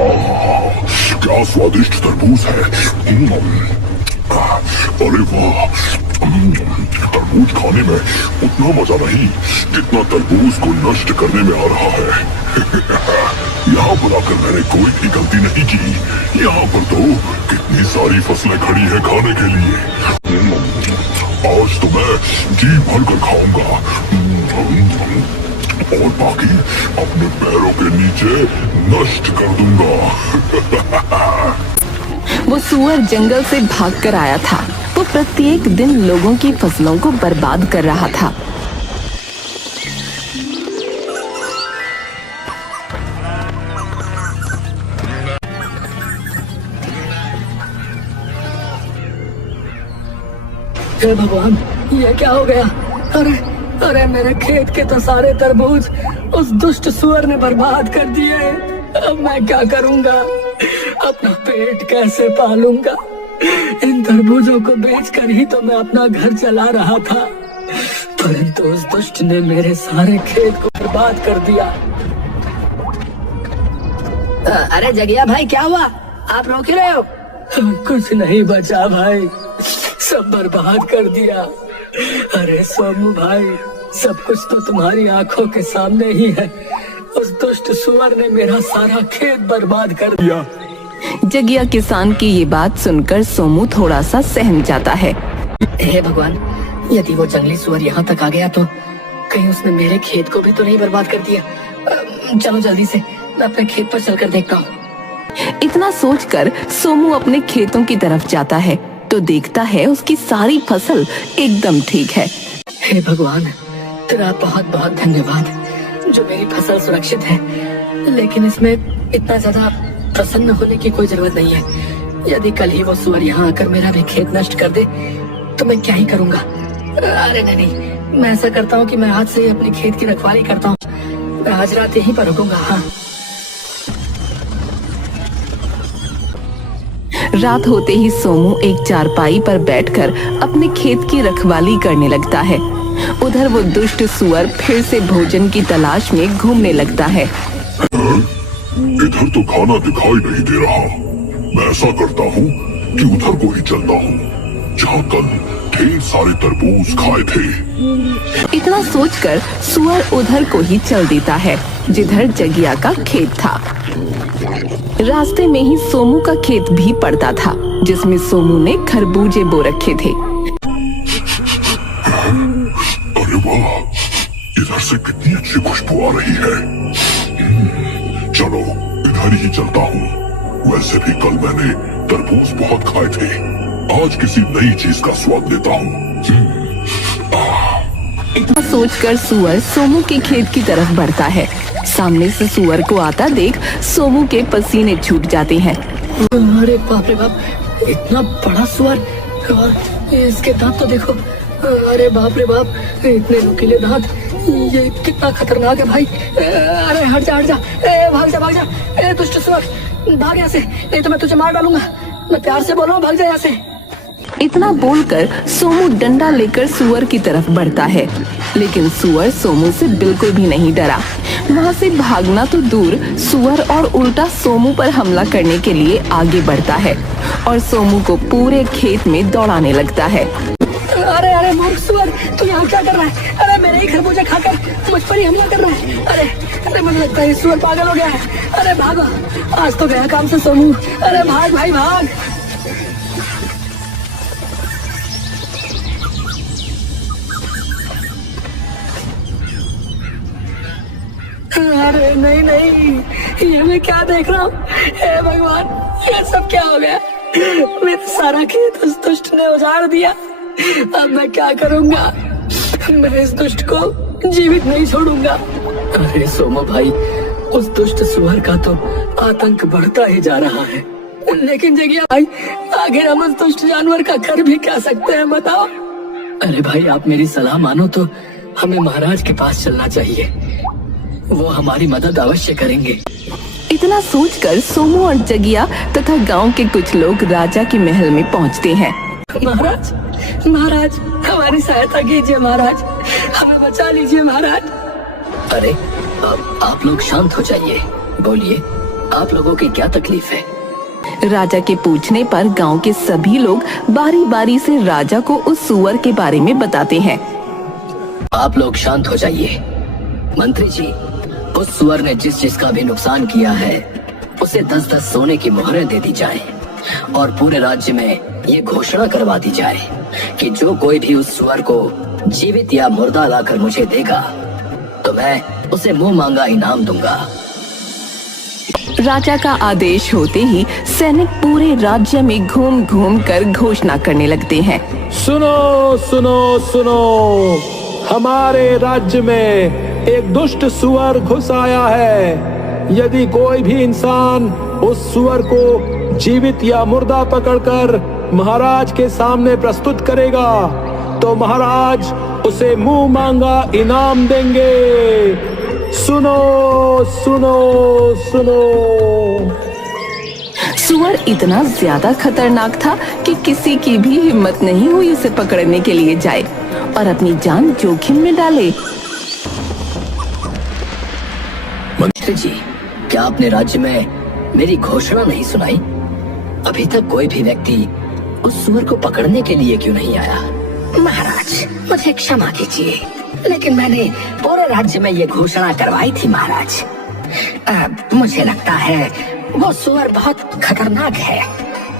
क्या स्वादिष्ट तरबूज है। अरे वाह, तरबूज खाने में उतना मजा नहीं जितना तरबूज को नष्ट करने में आ रहा है। यहाँ पर आकर मैंने कोई भी गलती नहीं की। यहाँ पर तो कितनी सारी फसलें खड़ी हैं खाने के लिए। आज तो मैं जी भर कर खाऊंगा और बाकी अपने पैरों के नीचे नष्ट कर दूंगा। वो सुअर जंगल से भागकर आया था। वो प्रत्येक दिन लोगों की फसलों को बर्बाद कर रहा था। हे भगवान, ये क्या हो गया? अरे अरे, मेरे खेत के तो सारे तरबूज उस दुष्ट सुअर ने बर्बाद कर दिए। अब मैं क्या करूंगा? अपना पेट कैसे पालूंगा? इन तरबूजों को बेचकर ही तो मैं अपना घर चला रहा था, परंतु उस दुष्ट ने मेरे सारे खेत को बर्बाद कर दिया। अरे जगिया भाई, क्या हुआ? आप रोक ही रहे हो? कुछ नहीं बचा भाई, सब बर्बाद कर दिया। अरे सोमू भाई, सब कुछ तो तुम्हारी आंखों के सामने ही है। उस दुष्ट सुअर ने मेरा सारा खेत बर्बाद कर दिया। जगिया किसान की ये बात सुनकर सोमू थोड़ा सा सहम जाता है। हे भगवान, यदि वो जंगली सुअर यहाँ तक आ गया तो कहीं उसने मेरे खेत को भी तो नहीं बर्बाद कर दिया। चलो जल्दी से मैं अपने खेत पर चलकर देखता हूँ। इतना सोचकर सोमू अपने खेतों की तरफ जाता है तो देखता है उसकी सारी फसल एकदम ठीक है। हे भगवान, तेरा बहुत बहुत धन्यवाद जो मेरी फसल सुरक्षित है, लेकिन इसमें इतना ज्यादा प्रसन्न होने की कोई जरूरत नहीं है। यदि कल ही वो सुअर यहाँ आकर मेरा भी खेत नष्ट कर दे तो मैं क्या ही करूँगा? अरे नहीं, मैं ऐसा करता हूँ कि मैं आज से ही अपने खेत की रखवाली करता हूँ। मैं आज रात यहीं पर रुकूंगा। हाँ। रात होते ही सोमू एक चारपाई पर बैठकर अपने खेत की रखवाली करने लगता है। उधर वो दुष्ट सुअर फिर से भोजन की तलाश में घूमने लगता है। इधर तो खाना दिखाई नहीं दे रहा। मैं ऐसा करता हूँ कि उधर को ही चलता हूँ जहाँ कल ढेर सारे तरबूज खाए थे। इतना सोचकर सुअर उधर को ही चल देता है जिधर जगिया का खेत था। रास्ते में ही सोमू का खेत भी पड़ता था जिसमें सोमू ने खरबूजे बो रखे थे। अरे वाह, इधर से कितनी अच्छी खुशबू आ रही है। चलो इधर ही चलता हूँ। वैसे भी कल मैंने तरबूज बहुत खाए थे, आज किसी नई चीज का स्वाद लेता हूँ। इतना सोचकर सुअर सोमू के खेत की तरफ बढ़ता है। सामने से सुअर को आता देख सोमू के पसीने छूट जाते हैं। अरे बाप रे बाप, इतना बड़ा सुअर और इसके दांत तो देखो। अरे बाप रे बाप, इतने नुकीले दांत, ये कितना खतरनाक है भाई। अरे हट जा हट जा, भाग जा भाग जा, दुष्ट सुअर, भाग यहाँ से, नहीं तो मैं तुझे मार डालूंगा। मैं प्यार से बोल रहा हूँ, भाग जा यहाँ से। इतना बोलकर सोमू डंडा लेकर सुअर की तरफ बढ़ता है, लेकिन सुअर सोमू से बिल्कुल भी नहीं डरा। वहाँ से भागना तो दूर, सुअर और उल्टा सोमू पर हमला करने के लिए आगे बढ़ता है और सोमू को पूरे खेत में दौड़ाने लगता है। अरे अरे मूर्ख सुअर, तू यहाँ क्या कर रहा है? अरे मेरे ही खरबूजे खाकर मुझ पर ही हमला कर रहा है। अरे अरे, मुझे लगता है सुअर पागल हो गया है। अरे भागो, आज तो गया काम से सोमू। अरे भाग भाई भाग। अरे नहीं नहीं, ये मैं क्या देख रहा हूँ? हे भगवान, ये सब क्या हो गया? मेरा सारा खेत उस दुष्ट ने उजाड़ दिया। अब मैं क्या करूँगा? मैं इस दुष्ट को जीवित नहीं छोड़ूंगा। अरे सोमो भाई, उस दुष्ट सुअर का तो आतंक बढ़ता ही जा रहा है, लेकिन जगिया भाई, आगे हम उस दुष्ट जानवर का कर भी क्या सकते हैं, बताओ? अरे भाई, आप मेरी सलाह मानो तो हमें महाराज के पास चलना चाहिए, वो हमारी मदद अवश्य करेंगे। इतना सोचकर सोमू और जगिया तथा गांव के कुछ लोग राजा के महल में पहुंचते हैं। महाराज, महाराज, हमारी सहायता कीजिए महाराज, हमें बचा लीजिए महाराज। अरे आप लोग शांत हो जाइए, बोलिए आप लोगों की क्या तकलीफ है? राजा के पूछने पर गांव के सभी लोग बारी बारी से राजा को उस सुअर के बारे में बताते हैं। आप लोग शांत हो जाइए। मंत्री जी, उस सुअर ने जिसका भी नुकसान किया है उसे 10-10 सोने की मोहरें दे दी जाए और पूरे राज्य में ये घोषणा करवा दी जाए कि जो कोई भी उस सुअर को जीवित या मुर्दा लाकर मुझे देगा तो मैं उसे मुंह मांगा इनाम दूंगा। राजा का आदेश होते ही सैनिक पूरे राज्य में घूम घूम कर घोषणा करने लगते हैं। सुनो सुनो सुनो, हमारे राज्य में एक दुष्ट सुअर घुस आया है। यदि कोई भी इंसान उस सुअर को जीवित या मुर्दा पकड़कर महाराज के सामने प्रस्तुत करेगा तो महाराज उसे मुंह मांगा इनाम देंगे। सुनो सुनो सुनो। सुअर इतना ज्यादा खतरनाक था कि किसी की भी हिम्मत नहीं हुई उसे पकड़ने के लिए जाए और अपनी जान जोखिम में डाले। मंत्री जी, क्या आपने राज्य में मेरी घोषणा नहीं सुनाई? अभी तक कोई भी व्यक्ति उस सुअर को पकड़ने के लिए क्यों नहीं आया? महाराज, मुझे क्षमा कीजिए, लेकिन मैंने पूरे राज्य में ये घोषणा करवाई थी महाराज। मुझे लगता है वो सुअर बहुत खतरनाक है,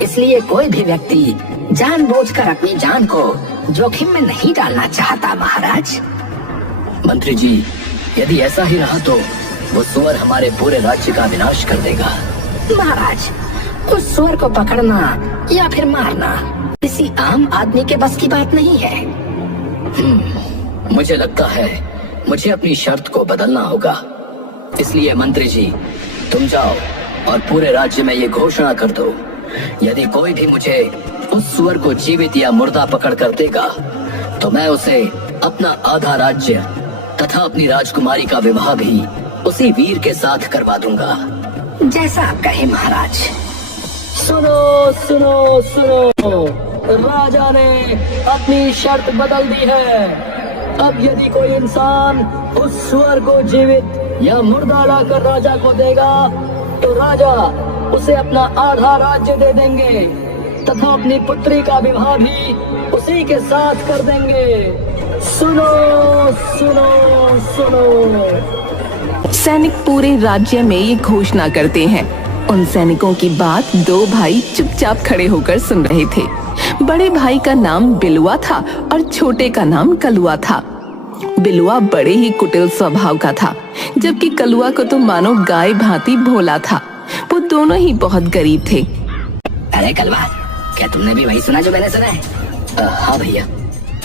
इसलिए कोई भी व्यक्ति जानबूझकर अपनी जान को जोखिम में नहीं डालना चाहता महाराज। मंत्री जी, यदि ऐसा ही रहा तो वो सुअर हमारे पूरे राज्य का विनाश कर देगा। महाराज, उस सुअर को पकड़ना या फिर मारना किसी आम आदमी के बस की बात नहीं है। मुझे लगता है मुझे अपनी शर्त को बदलना होगा। इसलिए मंत्री जी, तुम जाओ और पूरे राज्य में ये घोषणा कर दो, यदि कोई भी मुझे उस सुअर को जीवित या मुर्दा पकड़ कर देगा तो मैं उसे अपना आधा राज्य तथा अपनी राजकुमारी का विवाह भी उसी वीर के साथ करवा दूंगा। जैसा आप कहे महाराज। सुनो सुनो सुनो, राजा ने अपनी शर्त बदल दी है। अब यदि कोई इंसान उस सुअर को जीवित या मुर्दा लाकर राजा को देगा तो राजा उसे अपना आधा राज्य दे देंगे तथा अपनी पुत्री का विवाह भी उसी के साथ कर देंगे। सुनो सुनो सुनो। सैनिक पूरे राज्य में ये घोषणा करते हैं। उन सैनिकों की बात दो भाई चुपचाप खड़े होकर सुन रहे थे। बड़े भाई का नाम बिलुआ था और छोटे का नाम कलुआ था। बिलुआ बड़े ही कुटिल स्वभाव का था, जबकि कलुआ को तो मानो गाय भांति भोला था। वो दोनों ही बहुत गरीब थे। अरे कलवा, क्या तुमने भी वही सुना जो मैंने सुना है? हाँ भैया,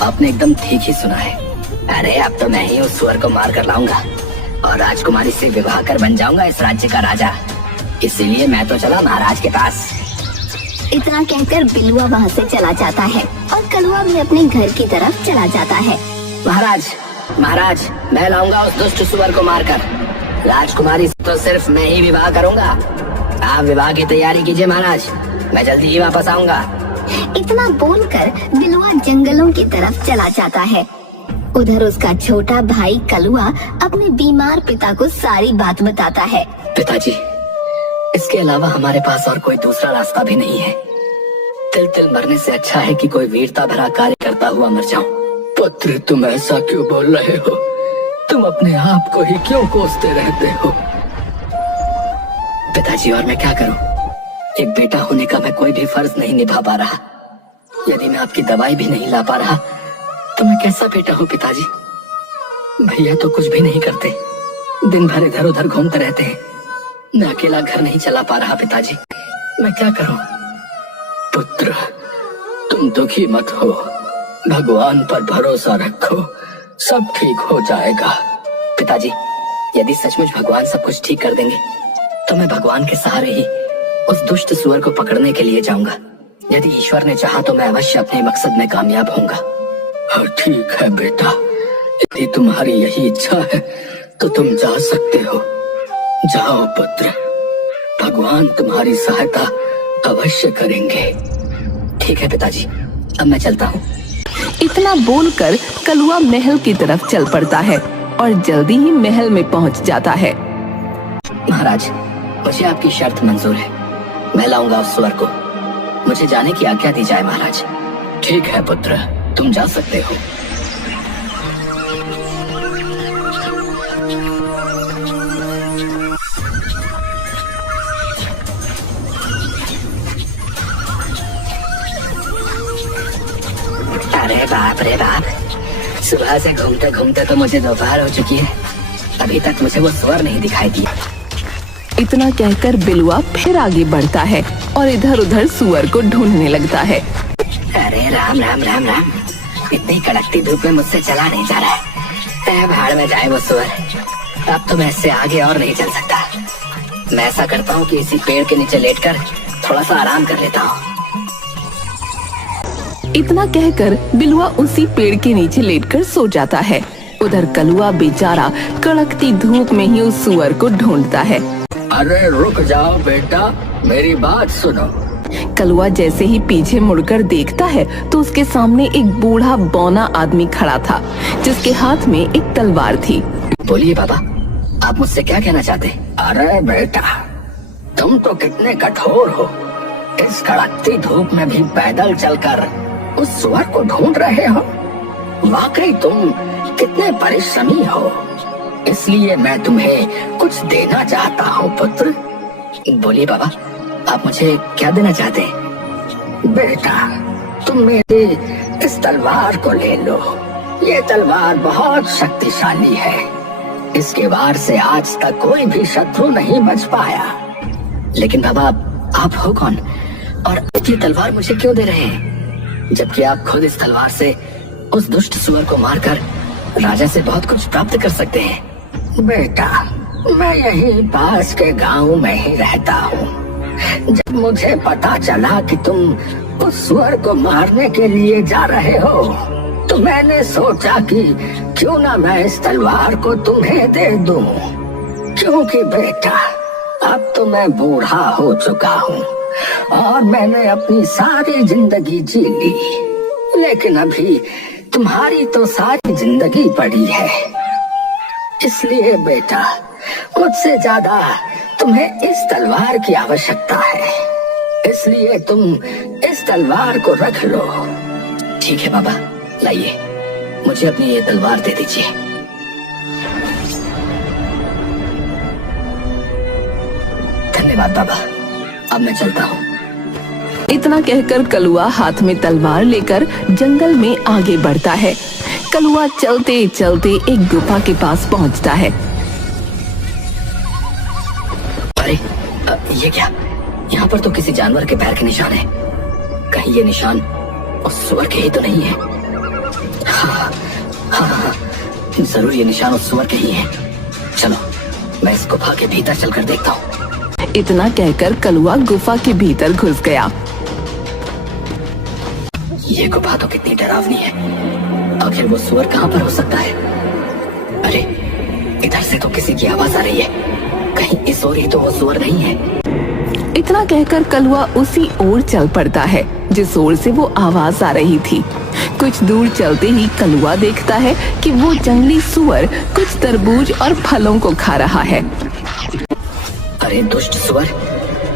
आपने एकदम ठीक ही सुना है। अरे अब तो मैं ही उस सुअर को मार कर लाऊंगा और राजकुमारी से विवाह कर बन जाऊंगा इस राज्य का राजा। इसीलिए मैं तो चला महाराज के पास। इतना कहकर बिलुआ वहाँ से चला जाता है और कलुआ भी अपने घर की तरफ चला जाता है। महाराज, महाराज, मैं लाऊंगा उस दुष्ट सुअर को मारकर। राजकुमारी से तो सिर्फ मैं ही विवाह करूंगा। आप विवाह की तैयारी कीजिए महाराज, मैं जल्दी ही वापस आऊंगा। इतना बोलकर बिलुआ जंगलों की तरफ चला जाता है। उधर उसका छोटा भाई कलुआ अपने बीमार पिता को सारी बात बताता है। पिताजी, इसके अलावा हमारे पास और कोई दूसरा रास्ता भी नहीं है। तिल मरने से अच्छा है कि कोई वीरता भरा कार्य करता हुआ मर जाऊं। पुत्र, तुम ऐसा क्यों बोल रहे हो? तुम अपने आप को ही क्यों कोसते रहते हो? पिताजी, और मैं क्या करूं? एक बेटा होने का मैं कोई भी फर्ज नहीं निभा पा रहा। यदि मैं आपकी दवाई भी नहीं ला पा रहा तो मैं कैसा बेटा हूं पिताजी? भैया तो कुछ भी नहीं करते, दिन भर इधर उधर घूमते रहते हैं। मैं अकेला घर नहीं चला पा रहा पिताजी, मैं क्या करूं? पुत्र, तुम दुखी मत हो, भगवान पर भरोसा रखो, सब ठीक हो जाएगा। पिताजी, यदि सचमुच भगवान सब कुछ ठीक कर देंगे तो मैं भगवान के सहारे ही उस दुष्ट सुअर को पकड़ने के लिए जाऊंगा। यदि ईश्वर ने चाहा तो मैं अवश्य अपने मकसद में कामयाब होऊंगा। हाँ ठीक है बेटा, यदि तुम्हारी यही इच्छा है तो तुम जा सकते हो। जाओ पुत्र, भगवान तुम्हारी सहायता अवश्य करेंगे। ठीक है पिताजी, अब मैं चलता हूँ। इतना बोलकर कलुआ महल की तरफ चल पड़ता है और जल्दी ही महल में पहुंच जाता है। महाराज, मुझे आपकी शर्त मंजूर है। मैं लाऊंगा उस सुअर को। मुझे जाने की आज्ञा दी जाए महाराज। ठीक है पुत्र, तुम जा सकते हो। अरे बाप रे बाप, सुबह से घूमते घूमते तो मुझे दोपहर हो चुकी है। अभी तक मुझे वो सुअर नहीं दिखाई दिया। इतना कहकर बिलुआ फिर आगे बढ़ता है और इधर उधर सुअर को ढूंढने लगता है। अरे राम राम राम राम, इतनी कड़कती धूप में मुझसे चला नहीं जा रहा है। भाड़ में जाए वो सुअर। अब तो मैं इससे आगे और नहीं चल सकता। मैं ऐसा करता हूँ कि इसी पेड़ के नीचे लेटकर थोड़ा सा आराम कर लेता हूँ। इतना कहकर बिलुआ उसी पेड़ के नीचे लेटकर सो जाता है। उधर कलुआ बेचारा कड़कती धूप में ही उस सुअर को ढूंढता है। अरे रुक जाओ बेटा, मेरी बात सुनो। कलुआ जैसे ही पीछे मुड़कर देखता है तो उसके सामने एक बूढ़ा बौना आदमी खड़ा था, जिसके हाथ में एक तलवार थी। बोलिए बाबा, आप मुझसे क्या कहना चाहते? अरे बेटा, तुम तो कितने कठोर हो। इस कड़कती धूप में भी पैदल चलकर उस सुअर को ढूंढ रहे हो। वाकई तुम कितने परिश्रमी हो। इसलिए मैं तुम्हें कुछ देना चाहता हूँ पुत्र। बोलिए बाबा, आप मुझे क्या देना चाहते हैं? बेटा, तुम मेरी इस तलवार को ले लो। ये तलवार बहुत शक्तिशाली है। इसके वार से आज तक कोई भी शत्रु नहीं बच पाया। लेकिन बाबा, आप हो कौन और ये तलवार मुझे क्यों दे रहे हैं, जबकि आप खुद इस तलवार से उस दुष्ट सुअर को मारकर राजा से बहुत कुछ प्राप्त कर सकते हैं? बेटा, मैं यही पास के गांव में ही रहता हूँ। जब मुझे पता चला कि तुम उस सुअर को मारने के लिए जा रहे हो, तो मैंने सोचा कि क्यों ना मैं इस तलवार को तुम्हें दे दूं। क्योंकि बेटा, अब तो मैं बूढ़ा हो चुका हूँ और मैंने अपनी सारी जिंदगी जी ली। लेकिन अभी तुम्हारी तो सारी जिंदगी पड़ी है। इसलिए बेटा, मुझसे ज्यादा तुम्हें इस तलवार की आवश्यकता है। इसलिए तुम इस तलवार को रख लो। ठीक है बाबा, लाइए, मुझे अपनी ये तलवार दे दीजिए। धन्यवाद बाबा, अब मैं चलता हूँ। इतना कहकर कलुआ हाथ में तलवार लेकर जंगल में आगे बढ़ता है। कलुआ चलते चलते एक गुफा के पास पहुंचता है। अरे ये क्या? यहाँ पर तो किसी जानवर के पैर के निशान है। कहीं ये निशान उस सुअर के ही तो नहीं है? हाँ, जरूर ये निशान उस सुअर के ही है। चलो, मैं इस गुफा के भीतर चलकर देखता हूँ। इतना कहकर कलुआ गुफा के भीतर घुस गया। ये गुफा तो कितनी डरावनी है। आखिर वो सुअर कहाँ पर हो सकता है? अरे, इधर से तो किसी की आवाज आ रही है। कहीं इस ओर ही तो वो सुअर नहीं है? इतना कहकर कलुआ उसी ओर चल पड़ता है जिस ओर से वो आवाज आ रही थी। कुछ दूर चलते ही कलुआ देखता है कि वो जंगली सुअर कुछ तरबूज और फलों को खा रहा है। अरे दुष्ट सुअर,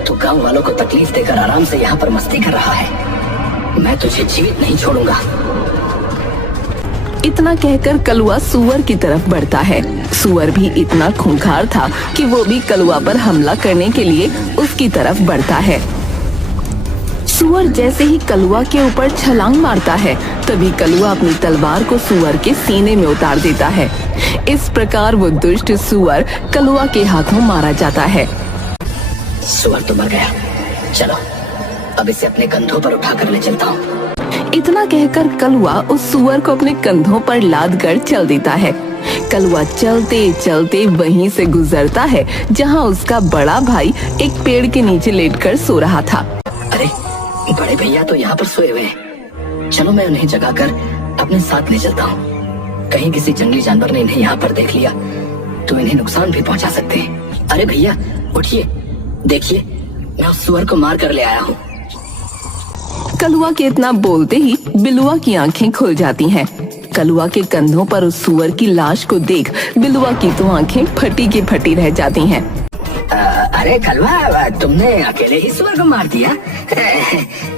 तू गांव वालों को तकलीफ देकर आराम से यहाँ पर मस्ती कर रहा है। मैं तुझे जीवित नहीं छोड़ूंगा। इतना कहकर कलुआ सुअर की तरफ बढ़ता है। सुअर भी इतना खूंखार था कि वो भी कलुआ पर हमला करने के लिए उसकी तरफ बढ़ता है। सुअर जैसे ही कलुआ के ऊपर छलांग मारता है, तभी कलुआ अपनी तलवार को सुअर के सीने में उतार देता है। इस प्रकार वो दुष्ट सुअर कलुआ के हाथों मारा जाता है। सुअर तो मर गया। चलो, अब इसे अपने कंधों पर उठा कर ले चलता हूँ। इतना कहकर कलुआ उस सुअर को अपने कंधों पर लाद कर चल देता है। कलुआ चलते चलते वहीं से गुजरता है जहाँ उसका बड़ा भाई एक पेड़ के नीचे लेटकर सो रहा था। अरे, बड़े भैया तो यहाँ पर सोए हुए हैं। चलो, मैं उन्हें जगाकर अपने साथ ले चलता हूँ। कहीं किसी जंगली जानवर ने इन्हें यहाँ पर देख लिया तो इन्हें नुकसान भी पहुँचा सकते हैं। अरे भैया, उठिए, देखिए, मैं उस सुअर को मार कर ले आया हूँ। कलुआ के इतना बोलते ही बिलुआ की आंखें खुल जाती हैं। कलुआ के कंधों पर उस सुअर की लाश को देख बिलुआ की तो आंखें फटी की फटी रह जाती हैं। अरे कलवा, तुमने अकेले ही सुअर को मार दिया?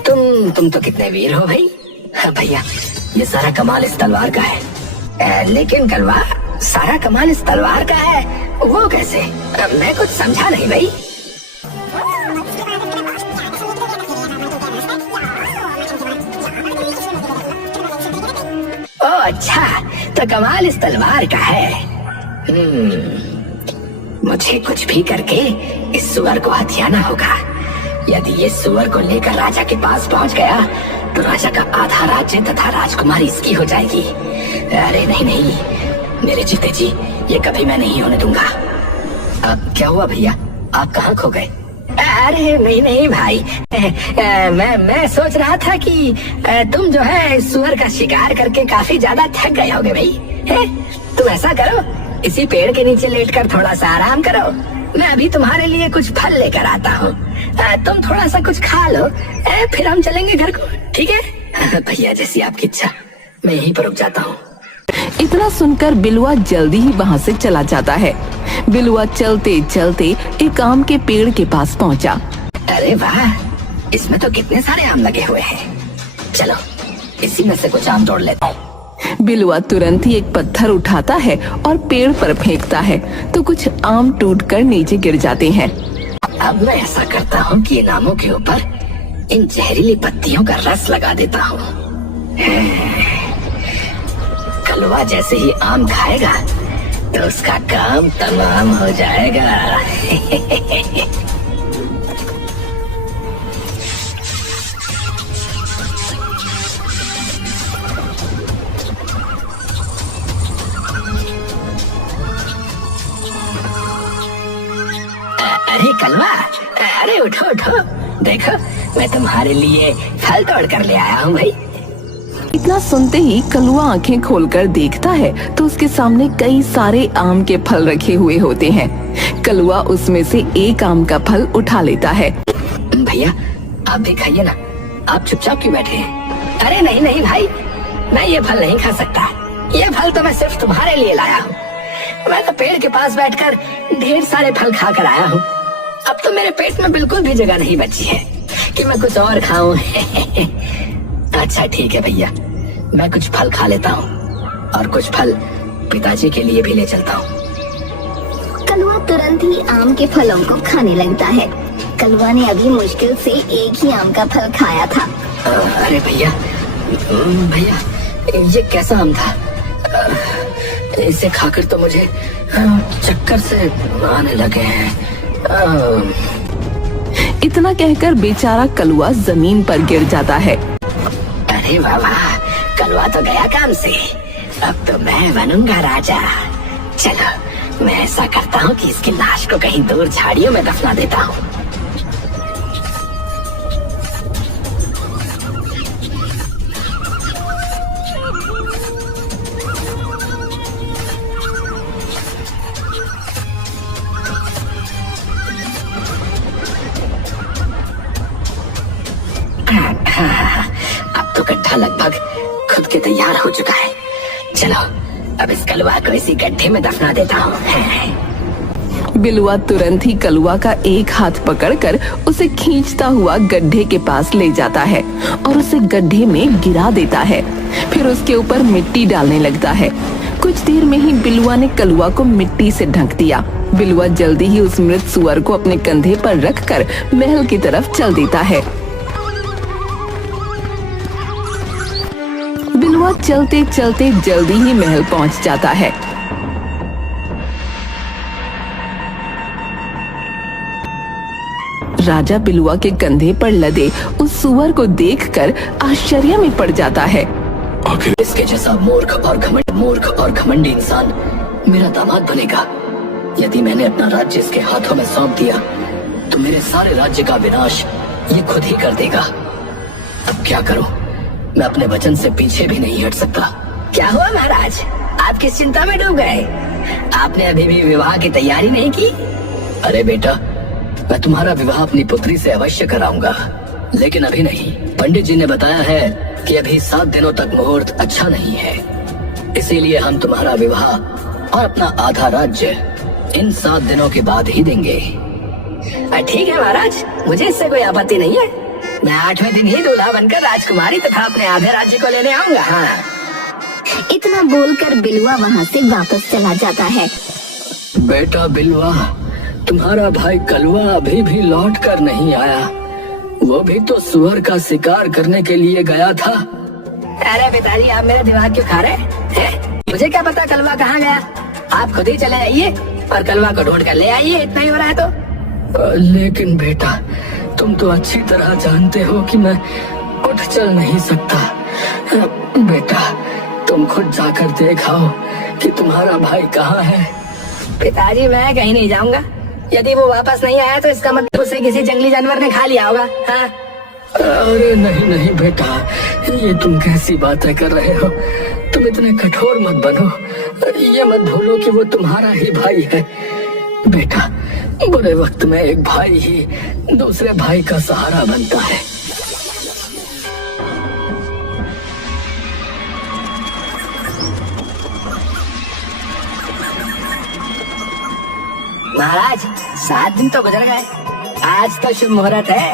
तुम तो कितने वीर हो भाई। भैया, ये सारा कमाल इस तलवार का है। लेकिन कलवा, सारा कमाल इस तलवार का है, वो कैसे? मैं कुछ समझा नहीं भाई। ओ अच्छा, तो कमाल इस तलवार का है। मुझे कुछ भी करके इस सुअर को हथियाना होगा। यदि ये सुअर को लेकर राजा के पास पहुंच गया तो राजा का आधा राज्य तथा राजकुमारी इसकी हो जाएगी। अरे नहीं नहीं, मेरे जीते जी ये कभी मैं नहीं होने दूंगा। क्या हुआ भैया, आप कहाँ खो गए? अरे नहीं नहीं भाई, मैं सोच रहा था कि तुम जो है सुअर का शिकार करके काफी ज्यादा थक गए होगे भाई। तुम ऐसा करो, इसी पेड़ के नीचे लेटकर थोड़ा सा आराम करो। मैं अभी तुम्हारे लिए कुछ फल लेकर आता हूँ, तुम थोड़ा सा कुछ खा लो, फिर हम चलेंगे घर को, ठीक है? भैया जैसी आपकी इच्छा, मैं यहीं पर रुक जाता हूँ। इतना सुनकर बिलुआ जल्दी ही वहाँ से चला जाता है। बिलुआ चलते चलते एक आम के पेड़ के पास पहुँचा। अरे वाह, इसमें तो कितने सारे आम लगे हुए हैं। चलो इसी में से कुछ आम तोड़ लेता हूँ। बिलुआ तुरंत ही एक पत्थर उठाता है और पेड़ पर फेंकता है तो कुछ आम टूटकर नीचे गिर जाते हैं। अब मैं ऐसा करता हूँ कि इन आमों के ऊपर इन जहरीली पत्तियों का रस लगा देता हूँ। कलवा जैसे ही आम खाएगा तो उसका काम तमाम हो जाएगा। अरे कलवा, अरे उठो उठो, देखो मैं तुम्हारे लिए फल तोड़ कर ले आया हूँ भाई। इतना सुनते ही कलुआ आंखें खोलकर देखता है तो उसके सामने कई सारे आम के फल रखे हुए होते हैं। कलुआ उसमें से एक आम का फल उठा लेता है। भैया आप भी खाइए ना, आप चुपचाप क्यों बैठे हैं? अरे नहीं नहीं भाई, मैं ये फल नहीं खा सकता। ये फल तो मैं सिर्फ तुम्हारे लिए लाया हूँ। मैं तो पेड़ के पास बैठकर ढेर सारे फल खा कर आया हूँ। अब तो मेरे पेट में बिल्कुल भी जगह नहीं बची है कि मैं कुछ और खाऊं। अच्छा ठीक है भैया, मैं कुछ फल खा लेता हूँ और कुछ फल पिताजी के लिए भी ले चलता हूँ। कलुआ तुरंत ही आम के फलों को खाने लगता है। कलुआ ने अभी मुश्किल से एक ही आम का फल खाया था। अरे भैया, ये कैसा आम था? इसे खाकर तो मुझे चक्कर से आने लगे हैं। इतना कहकर बेचारा कलुआ जमीन पर गिर जाता है। अरे वाह, कलवा तो गया काम से। अब तो मैं बनूंगा राजा। चलो मैं ऐसा करता हूँ कि इसकी लाश को कहीं दूर झाड़ियों में दफना देता हूँ। अब तो गड्ढा लगभग खुद के तैयार हो चुका है। चलो अब इस कलवा को इसी गड्ढे में दफना देता हूँ। बिलुआ तुरंत ही कलुआ का एक हाथ पकड़कर उसे खींचता हुआ गड्ढे के पास ले जाता है और उसे गड्ढे में गिरा देता है। फिर उसके ऊपर मिट्टी डालने लगता है। कुछ देर में ही बिलुआ ने कलुआ को मिट्टी से ढक दिया। बिलुआ जल्दी ही उस मृत सुअर को अपने कंधे पर रखकर महल की तरफ चल देता है। बिलुआ चलते चलते जल्दी ही महल पहुंच जाता है। राजा बिलुआ के कंधे पर लदे उस सुअर को देखकर आश्चर्य में पड़ जाता है। आखिर इसके जैसा मूर्ख और घमंडी इंसान मेरा दामाद बनेगा। यदि मैंने अपना राज्य इसके हाथों में सौंप दिया तो मेरे सारे राज्य का विनाश ये खुद ही कर देगा। अब क्या करूं? मैं अपने वचन से पीछे भी नहीं हट सकता। क्या हुआ महाराज, आप किस चिंता में डूब गए? आपने अभी भी विवाह की तैयारी नहीं की? अरे बेटा, मैं तुम्हारा विवाह अपनी पुत्री से अवश्य कराऊंगा, लेकिन अभी नहीं। पंडित जी ने बताया है कि अभी 7 दिनों तक मुहूर्त अच्छा नहीं है, इसीलिए हम तुम्हारा विवाह और अपना आधा राज्य इन 7 दिनों के बाद ही देंगे। ठीक है महाराज, मुझे इससे कोई आपत्ति नहीं है। मैं 8वें दिन ही दूल्हा बनकर राजकुमारी तथा अपने आधे राज्य को लेने आऊंगा। हाँ। इतना बोलकर बिलुआ वहाँ से वापस चला जाता है। बेटा बिलवा, तुम्हारा भाई कलवा अभी भी लौट कर नहीं आया। वो भी तो सुअर का शिकार करने के लिए गया था। अरे पिताजी, आप मेरा दिमाग क्यों खा रहे हैं? मुझे क्या पता कलवा कहाँ गया। आप खुद ही चले जाइए और कलवा को ढूंढ कर ले आइए, इतना ही हो रहा है तो। लेकिन बेटा, तुम तो अच्छी तरह जानते हो कि मैं उठ चल नहीं सकता। बेटा, तुम खुद जाकर देखो कि तुम्हारा भाई कहाँ है। पिताजी, मैं कहीं नहीं जाऊंगा। यदि वो वापस नहीं आया तो इसका मतलब उसे किसी जंगली जानवर ने खा लिया होगा। हाँ? अरे नहीं नहीं बेटा, ये तुम कैसी बातें कर रहे हो। तुम इतने कठोर मत बनो। ये मत भूलो कि वो तुम्हारा ही भाई है। बेटा, बुरे वक्त में एक भाई ही दूसरे भाई का सहारा बनता है। महाराज, 7 दिन तो गुजर गए। आज तो शुभ मुहूर्त है।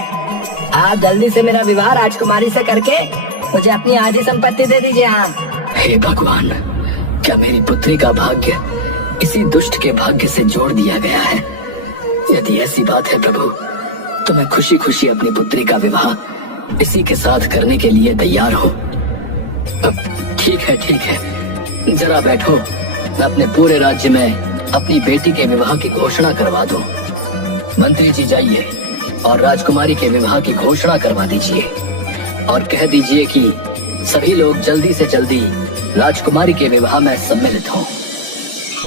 आप जल्दी से मेरा विवाह राजकुमारी से करके मुझे अपनी आधी संपत्ति दे दीजिए। आप। हे भगवान, क्या मेरी पुत्री का भाग्य इसी दुष्ट के भाग्य से जोड़ दिया गया है? यदि ऐसी बात है प्रभु, तो मैं खुशी खुशी अपनी पुत्री का विवाह इसी के साथ करने के लिए तैयार हूँ। ठीक है, जरा बैठो। मैं अपने पूरे राज्य में अपनी बेटी के विवाह की घोषणा करवा दूं। मंत्री जी, जाइए और राजकुमारी के विवाह की घोषणा करवा दीजिए और कह दीजिए कि सभी लोग जल्दी से जल्दी राजकुमारी के विवाह में सम्मिलित हों।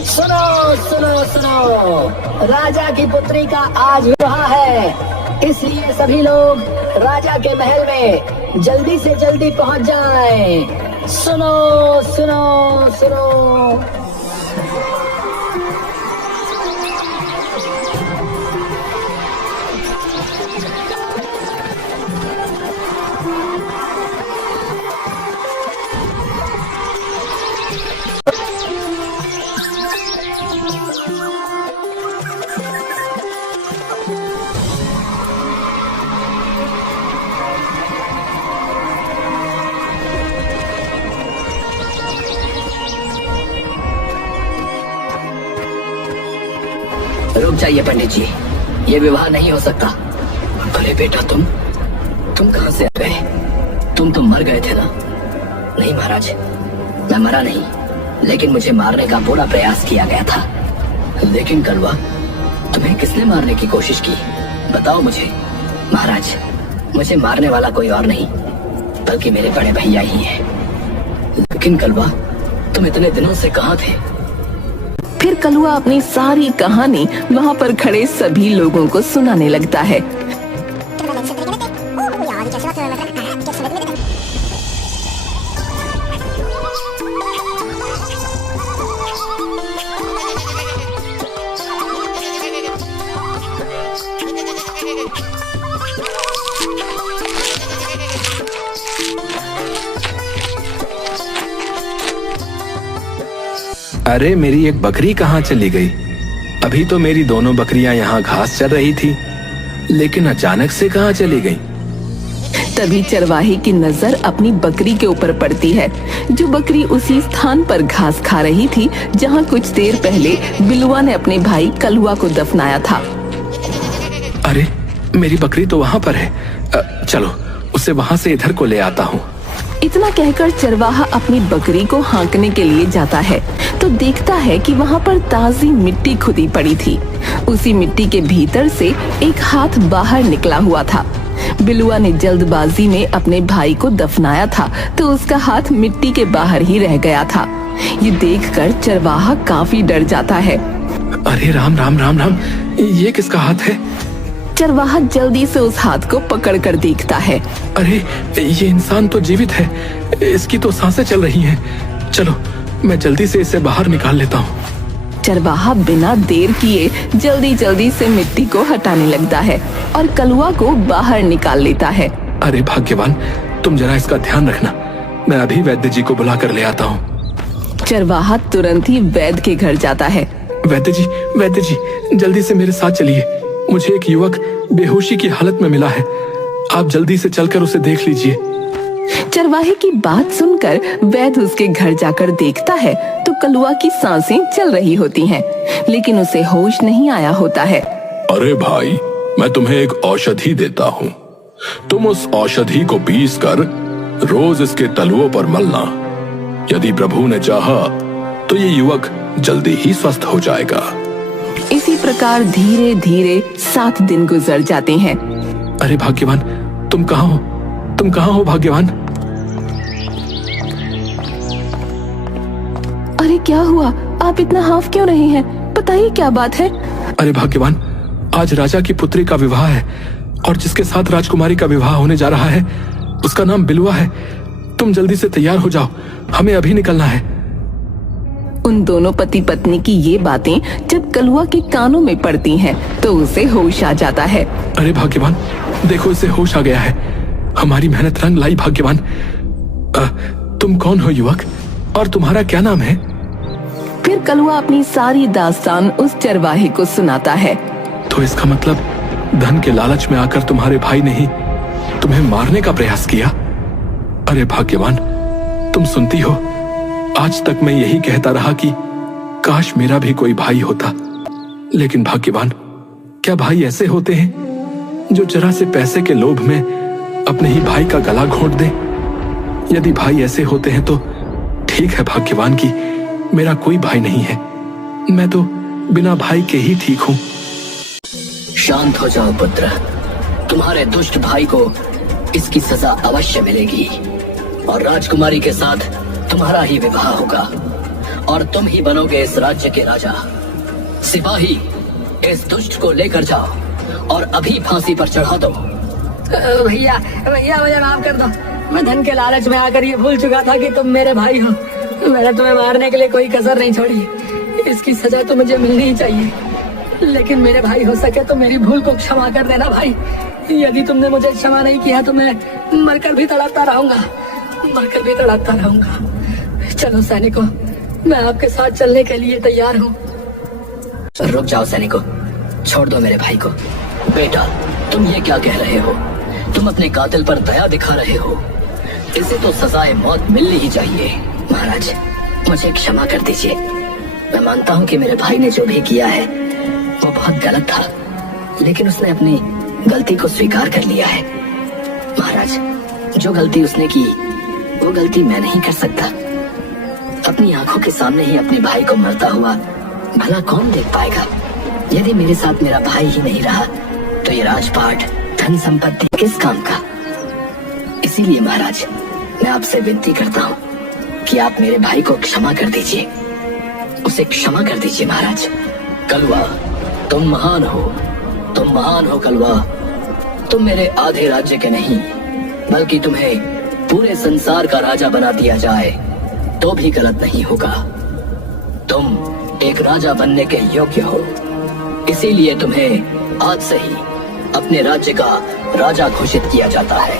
सुनो सुनो सुनो, राजा की पुत्री का आज विवाह है, इसलिए सभी लोग राजा के महल में जल्दी से जल्दी पहुंच जाएं। सुनो सुनो सुनो। रुक जाइए पंडित जी, ये विवाह नहीं हो सकता। अरे बेटा, तुम कहाँ से आ गए? तुम मर गए थे ना? नहीं महाराज, मैं मरा नहीं, लेकिन मुझे मारने का पूरा प्रयास किया गया था। लेकिन कलवा, तुम्हें किसने मारने की कोशिश की? बताओ मुझे। महाराज, मुझे मारने वाला कोई और नहीं बल्कि मेरे बड़े भैया ही हैं। लेकिन कलवा, तुम इतने दिनों से कहाँ थे? फिर कलुआ अपनी सारी कहानी वहाँ पर खड़े सभी लोगों को सुनाने लगता है। अरे, मेरी एक बकरी कहाँ चली गई? अभी तो मेरी दोनों बकरियां यहाँ घास चर रही थी, लेकिन अचानक से कहाँ चली गई? तभी चरवाहे की नजर अपनी बकरी के ऊपर पड़ती है, जो बकरी उसी स्थान पर घास खा रही थी जहाँ कुछ देर पहले बिलुआ ने अपने भाई कलुआ को दफनाया था। अरे, मेरी बकरी तो वहाँ पर है। चलो, उसे वहाँ से इधर को ले आता हूँ। इतना कहकर चरवाहा अपनी बकरी को हाँकने के लिए जाता है तो देखता है कि वहाँ पर ताजी मिट्टी खुदी पड़ी थी। उसी मिट्टी के भीतर से एक हाथ बाहर निकला हुआ था। बिलुआ ने जल्दबाजी में अपने भाई को दफनाया था तो उसका हाथ मिट्टी के बाहर ही रह गया था। ये देखकर चरवाहा काफी डर जाता है। अरे राम राम राम राम, ये किसका हाथ है? चरवाहा जल्दी से उस हाथ को पकड़कर देखता है। अरे, ये इंसान तो जीवित है, इसकी तो सांसें चल रही हैं। चलो, मैं जल्दी से इसे बाहर निकाल लेता हूँ। चरवाहा बिना देर किए जल्दी से मिट्टी को हटाने लगता है और कलुआ को बाहर निकाल लेता है। अरे भाग्यवान, तुम जरा इसका ध्यान रखना, मैं अभी वैद्य जी को बुला कर ले आता हूँ। चरवाहा तुरंत ही वैद्य के घर जाता है। वैद्य जी, जल्दी से मेरे साथ चलिए। मुझे एक युवक बेहोशी की हालत में मिला है। आप जल्दी से चलकर उसे देख लीजिए। चरवाहे की बात सुनकर वैद्य उसके घर जाकर देखता है तो कलुआ की सांसें चल रही होती हैं, लेकिन उसे होश नहीं आया होता है। अरे भाई, मैं तुम्हें एक औषधि देता हूँ। तुम उस औषधि को पीस कर रोज इसके तलुओं पर मलना। यदि प्रभु ने चाहा तो ये युवक जल्दी ही स्वस्थ हो जाएगा। इसी प्रकार धीरे धीरे 7 दिन गुजर जाते हैं। अरे भाग्यवान, तुम कहाँ हो? तुम कहाँ हो भाग्यवान? अरे क्या हुआ? आप इतना हाफ क्यों रहे हैं? बताइए क्या बात है? अरे भाग्यवान, आज राजा की पुत्री का विवाह है और जिसके साथ राजकुमारी का विवाह होने जा रहा है उसका नाम बिलुआ है। तुम जल्दी से तैयार हो जाओ, हमें अभी निकलना है। उन दोनों पति पत्नी की ये बातें जब कलुआ के कानों में पड़ती हैं, तो उसे होश आ जाता है। अरे भाग्यवान, देखो इसे होश आ गया है। हमारी मेहनत रंग लाई भाग्यवान। तुम कौन हो युवक, और तुम्हारा क्या नाम है? फिर कलुआ अपनी सारी दास्तान उस चरवाहे को सुनाता है। तो इसका मतलब धन के लालच में आकर तुम्हारे भाई ने ही तुम्हें मारने का प्रयास किया। अरे भाग्यवान, तुम सुनती हो, आज तक मैं यही कहता रहा कि काश मेरा भी कोई भाई होता। लेकिन भाग्यवान, क्या भाई ऐसे होते हैं जो जरा से पैसे के लोभ में अपने ही भाई का गला घोंट दे? यदि भाई ऐसे होते हैं तो ठीक है भाग्यवान की मेरा कोई भाई नहीं है। मैं तो बिना भाई के ही ठीक हूँ। शांत हो जाओ पुत्र, तुम्हारे दुष्ट भाई को इसकी सजा अवश्य मिलेगी और राजकुमारी के साथ तुम्हारा ही विवाह होगा और तुम ही बनोगे इस राज्य के राजा। सिपाही, इस दुष्ट को लेकर जाओ और अभी फांसी पर चढ़ा दो। भैया भैया, मुझे माफ कर दो। मैं धन के लालच में आकर ये भूल चुका था कि तुम मेरे भाई हो। मैंने तुम्हें मारने के लिए कोई कसर नहीं छोड़ी। इसकी सजा तो मुझे मिलनी ही चाहिए, लेकिन मेरे भाई हो सके तो मेरी भूल को क्षमा कर देना भाई। यदि तुमने मुझे क्षमा नहीं किया तो मैं मरकर भी तड़पता रहूंगा। चलो सैनिकों, मैं आपके साथ चलने के लिए तैयार हूँ। रुक जाओ सैनिकों, छोड़ दो मेरे भाई को। बेटा, तुम ये क्या कह रहे हो? तुम अपने कातिल पर दया दिखा रहे हो। इसे तो सजाए मौत मिलनी ही चाहिए। महाराज, मुझे क्षमा कर दीजिए। मैं मानता हूँ कि मेरे भाई ने जो भी किया है वो बहुत गलत था, लेकिन उसने अपनी गलती को स्वीकार कर लिया है। महाराज, जो गलती उसने की वो गलती मैं नहीं कर सकता। अपनी आंखों के सामने ही अपने भाई को मरता हुआ भला कौन देख पाएगा? यदि मेरे साथ मेरा भाई ही नहीं रहा तो ये राजपाट, धन संपत्ति किस काम का? इसीलिए महाराज, मैं आपसे विनती करता हूँ कि आप मेरे भाई को क्षमा कर दीजिए। उसे क्षमा कर दीजिए महाराज। कलुआ, तुम महान हो कलुआ। तुम मेरे आधे राज्य के नहीं, बल्कि तुम्हें पूरे संसार का राजा बना दिया जाए तो भी गलत नहीं होगा। तुम एक राजा बनने के योग्य हो, इसीलिए तुम्हें आज से ही अपने राज्य का राजा घोषित किया जाता है।